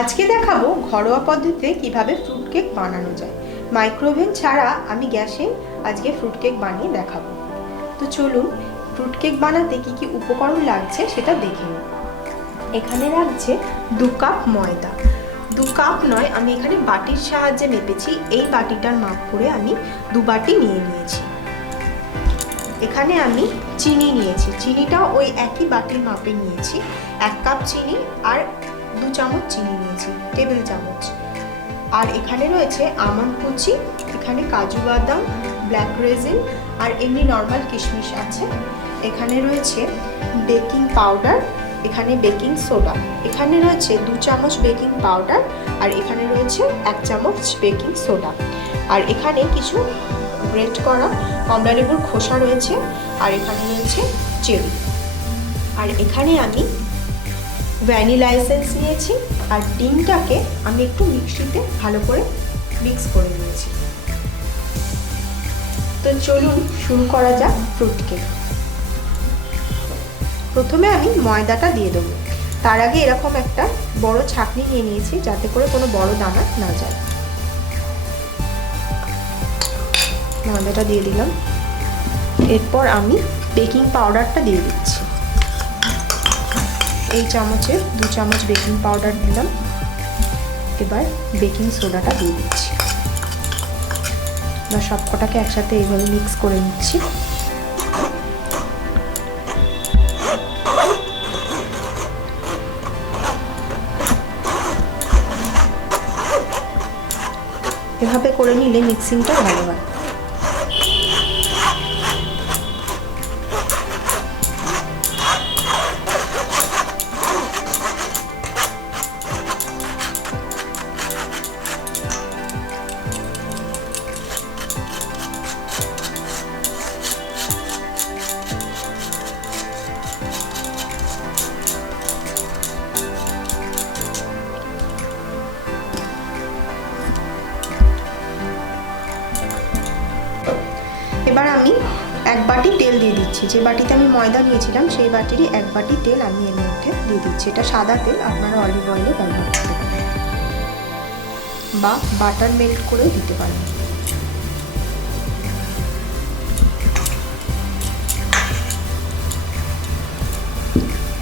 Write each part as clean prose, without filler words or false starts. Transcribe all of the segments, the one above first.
আজকে দেখাবো ঘরোয়া পদ্ধতিতে কিভাবে ফ্রুট কেক বানানো যায়। মাইক্রোওভেন ছাড়া আমি গ্যাসে আজকে ফ্রুট কেক বানিয়ে দেখাবো। তো চলুন ফ্রুট কেক বানাতে কি কি উপকরণ লাগছে সেটা দেখে নিই। এখানে লাগছে 2 কাপ ময়দা। 2 কাপ নয়, আমি এখানে বাটির সাহায্যে মেপেছি। এই বাটিটার মাপ করে আমি 2 বাটি নিয়ে নিয়েছি। এখানে আমি চিনি নিয়েছি, চিনিটাও ওই একই বাটির মাপে নিয়েছি। 1 কাপ চিনি আর 2 চামচ চিনি নিয়েছি, টেবিল চামচ। আর এখানে রয়েছে আমন্ড কুচি, এখানে কাজু বাদাম, ব্ল্যাক রেজিন আর এমনি নর্মাল কিশমিশ আছে। এখানে রয়েছে বেকিং পাউডার, এখানে বেকিং সোডা, এখানে রয়েছে 2 চামচ বেকিং পাউডার আর এখানে রয়েছে 1 চামচ বেকিং সোডা। আর এখানে কিছু গ্রেট করা কমলা লেবুর খোসা রয়েছে আর এখানে রয়েছে চেরি। আর এখানে আমি ভ্যানিলা এসেন্স নিয়েছি আর ডিমটাকে আমি একটু মিক্সিতে ভালো করে মিক্স করে নিয়েছি। তো চলুন শুরু করা যাক ফ্রুট কেক। প্রথমে আমি ময়দাটা দিয়ে দেবো। তার আগে এরকম একটা বড় ছাঁকনি নিয়ে নিয়েছি যাতে করে কোনো বড় দানা না যায়। ময়দাটা দিয়ে দিলাম। এরপর আমি বেকিং পাউডারটা দিয়ে দিচ্ছি। এই চামচে 2 চামচ বেকিং পাউডার দিলাম। এবার বেকিং সোডাটা দিয়ে দিচ্ছি। এবার সবকটাকে একসাথে এইভাবে মিক্স করে নিচ্ছি। এভাবে করে নিলে মিক্সিংটা ভালো হয়। এবার আমি 1 বাটি তেল দিয়ে দিচ্ছি। যে বাটিতে আমি ময়দা নিয়েছিলাম সেই বাটিরই 1 বাটি তেল আমি এর মধ্যে দিয়ে দিচ্ছি। এটা সাদা তেল, আপনারা অলিভ অয়েলে ব্যবহার করতে পারেন বা বাটার মেল্ট করেও দিতে পারেন।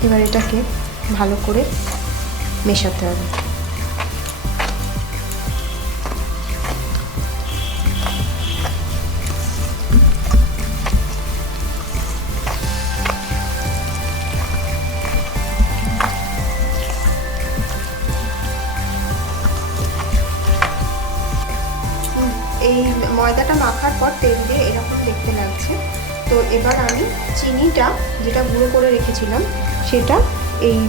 এবার এটাকে ভালো করে মেশাতে হবে। এই ময়দাটা মাখার পর তেল দিয়ে এরকম দেখতে লাগছে। তো এবার আমি চিনিটা যেটা গুঁড়ো করে রেখেছিলাম সেটা এই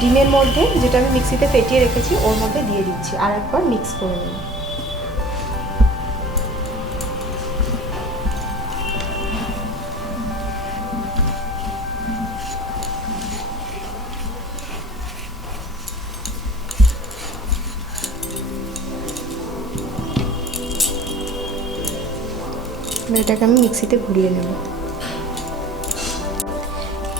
ডিমের মধ্যে, যেটা আমি মিক্সিতে ফেটিয়ে রেখেছি, ওর মধ্যে দিয়ে দিচ্ছি। আর একবার মিক্স করে নেব। এটাকে আমি মিক্সিতে ঘুরিয়ে নেব।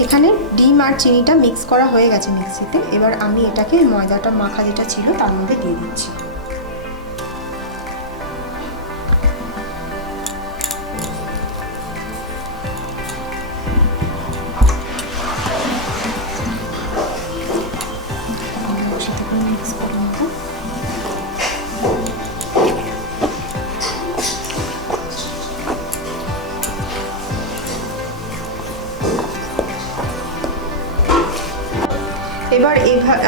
এখানে ডিম আর চিনিটা মিক্স করা হয়ে গেছে মিক্সিতে। এবার আমি এটাকে ময়দাটা মাখা যেটা ছিল তার মধ্যে দিয়ে দিচ্ছি। এবার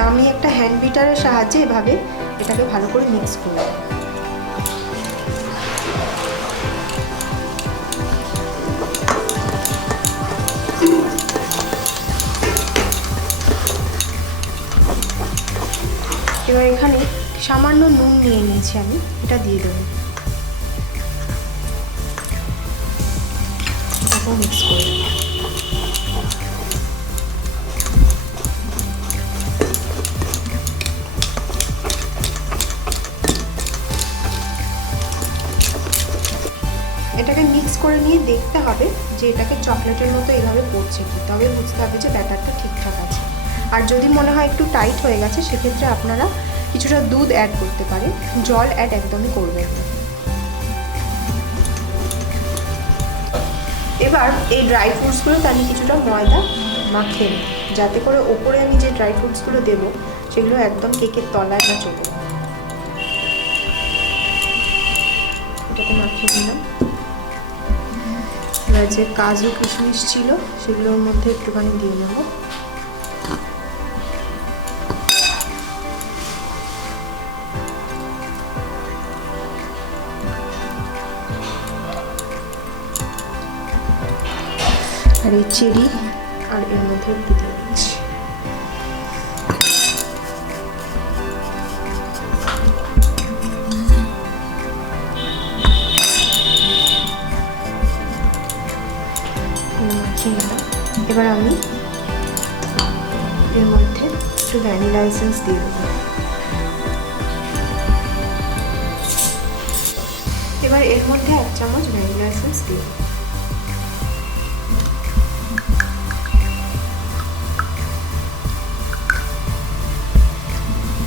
আমি একটা হ্যান্ড বিটারের সাহায্যে এভাবে এটাকে ভালো করে মিক্স করব। এবার এখানে সামান্য নুন নিয়ে নিয়েছি আমি, এটা দিয়ে দেবো। এটাকেও মিক্স করে এটাকে মিক্স করে নিয়ে দেখতে হবে যে এটাকে চকলেটের মতো এভাবে পড়ছে কি, তবে বুঝতে হবে যে ব্যাটারটা ঠিকঠাক আছে। আর যদি মনে হয় একটু টাইট হয়ে গেছে সেক্ষেত্রে আপনারা কিছুটা দুধ অ্যাড করতে পারেন, জল অ্যাড একদমই করবেন না। এবার এই ড্রাই ফ্রুটসগুলোতে আমি কিছুটা ময়দা মাখিয়ে নিই, যাতে করে ওপরে আমি যে ড্রাই ফ্রুটসগুলো দেবো সেগুলো একদম কেকের তলায় না চলে যায়। এটাকে মাখিয়ে নিলাম। এবার যে কাজু কিশমিশ ছিল সেগুলোর মধ্যে একটুখানি দিয়ে নেব। আর এই চেরি আর এর মধ্যে একটু দিয়ে দিচ্ছি। এবার আমি এর মধ্যে একটু ভ্যানিলা এসেন্স দিয়ে দেবো। এবার এর মধ্যে 1 চামচ ভ্যানিলা এসেন্স দিয়ে দেবো।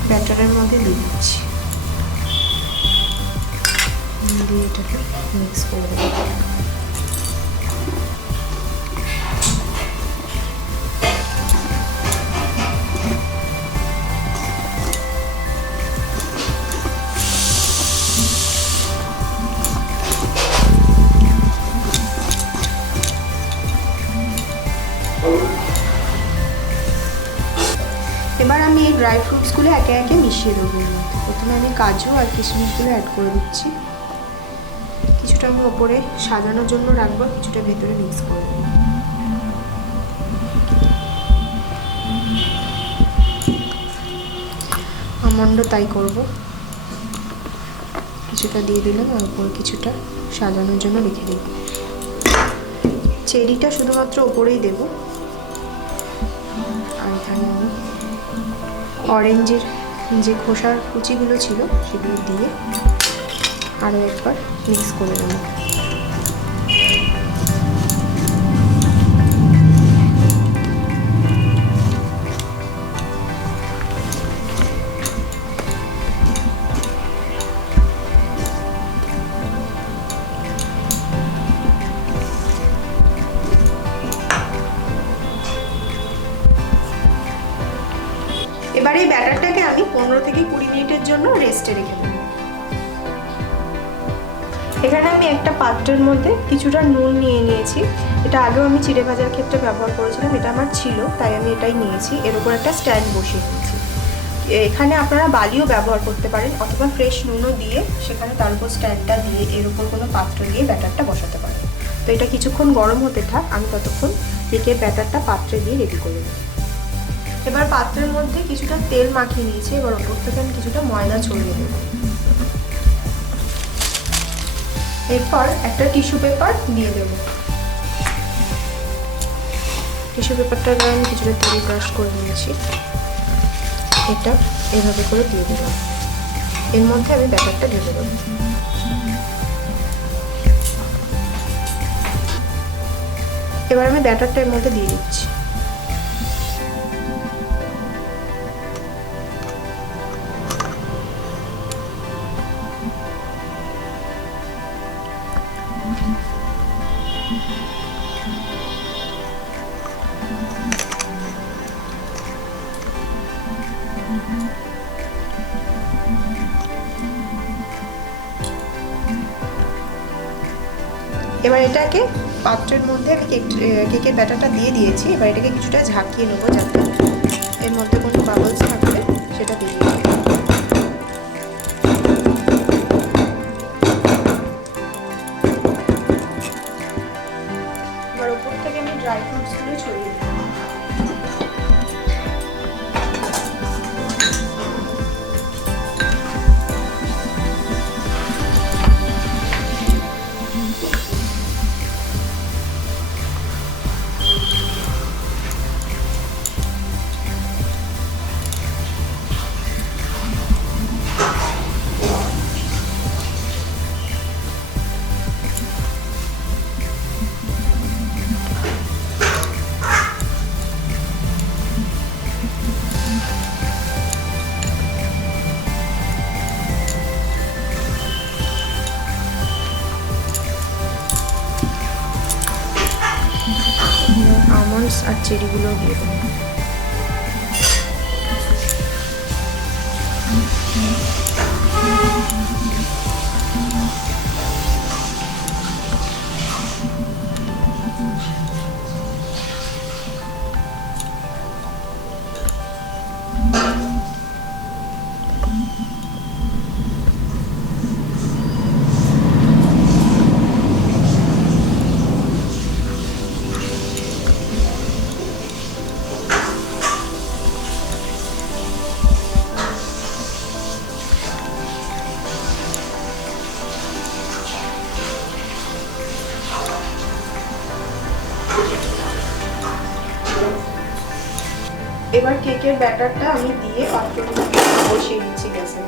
ব্যাটারের মধ্যে দিয়ে দিচ্ছি, দিয়ে এটাকে মিক্স করে দেবো। এবার আমি এই ড্রাই ফ্রুটসগুলো একে একে মিশিয়ে দেবো। প্রথমে আমি কাজু আর কিশমিশগুলো অ্যাড করে দিচ্ছি। কিছুটা আমি ওপরে সাজানোর জন্য রাখবো, কিছুটা ভেতরে মিক্স করে দেবো। আমন্ডও তাই করব, কিছুটা দিয়ে দিলাম আর উপরে কিছুটা সাজানোর জন্য রেখে দেব। চেরিটা শুধুমাত্র ওপরেই দেব। আর এখানে আমি অরেঞ্জের যে খোসার কুচিগুলো ছিল সেগুলো দিয়ে আরও একবার মিক্স করে নেব। এবার এই ব্যাটারটাকে আমি 15 থেকে 20 মিনিটের জন্য রেস্টে রেখে দেব। এখানে আমি একটা পাত্রের মধ্যে কিছুটা নুন নিয়ে নিয়েছি। এটা আগেও আমি চিড়ে ভাজার ক্ষেত্রে ব্যবহার করেছিলাম, এটা আমার ছিল তাই আমি এটাই নিয়েছি। এর উপর একটা স্ট্যান্ড বসিয়ে দিয়েছি। এখানে আপনারা বালিও ব্যবহার করতে পারেন অথবা ফ্রেশ নুনও দিয়ে সেখানে তার উপর স্ট্যান্ডটা দিয়ে এর উপর কোনো পাত্র দিয়ে ব্যাটারটা বসাতে পারেন। তো এটা কিছুক্ষণ গরম হতে থাক, আমি ততক্ষণ কেকের ব্যাটারটা পাত্রে দিয়ে রেডি করে নেব। এবার পাত্রের মধ্যে কিছুটা তেল মাখিয়ে নিয়েছি। এবার ওপর থেকে আমি কিছুটা ময়দা ছড়িয়ে দেব। এরপর একটা টিস্যু পেপার দিয়ে দেব। টিস্যু পেপারটা আমি কিছুটা তেল ব্রাশ করে নিয়েছি। এটা এভাবে করে দিয়ে দেব। এর মধ্যে আমি ব্যাটারটা ঢেলে দেব। এবার আমি ব্যাটারটা এর মধ্যে দিয়ে দিচ্ছি। এবার এটাকে পাত্রের মধ্যে আমি কেকের ব্যাটারটা দিয়ে দিয়েছি। এবার এটাকে কিছুটা ঝাঁকিয়ে নেবো যাতে এর মধ্যে কোনো বাবলস থাকলে সেটা বেরিয়ে যায়। এবার ওপর থেকে আমি ড্রাই ফ্রুটসগুলো ছড়িয়ে দিই। চেরিগুলো দিয়ে দেবো। এবার কেকের ব্যাটারটা আমি দিয়ে পাত্রটা বসিয়ে দিচ্ছি গ্যাসে।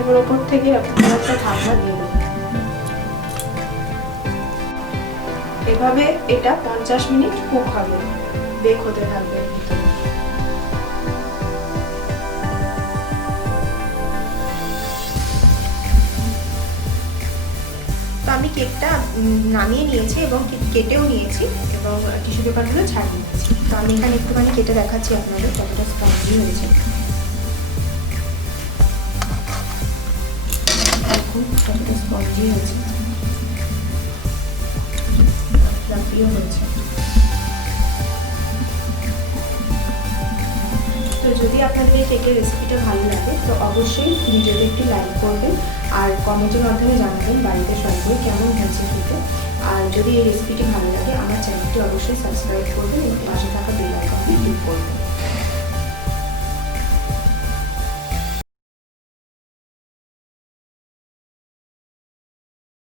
এবার ওপর থেকে একটা ঢাকনা দিয়ে দেবো। এভাবে এটা 50 মিনিট কুক হবে, বেক হতে থাকবে। আমি কেকটা নামিয়ে নিয়েছি এবং কেটেও নিয়েছি এবং টিস্যু পেপারগুলো ছাড়িয়ে নিয়েছি। তো আমি এখানে একটুখানি কেটে দেখাচ্ছি আপনাদের কতটা স্পঞ্জি হয়েছে। দেখুন কতটা স্পঞ্জি হয়েছে, ফ্লাফিও হয়েছে। তো যদি আপনাদের এই কেকের রেসিপিটা ভালো লাগে তো অবশ্যই ভিডিওতে একটি লাইক করবেন আর কমেন্টের মাধ্যমে জানাবেন বাড়িতে সবাই কেমন হয়েছে খেতে। আর যদি এই রেসিপিটি ভালো লাগে আমার চ্যানেলটি অবশ্যই সাবস্ক্রাইব করবেন এবং পাশে থাকা বেল আইকনটি ক্লিক করবেন।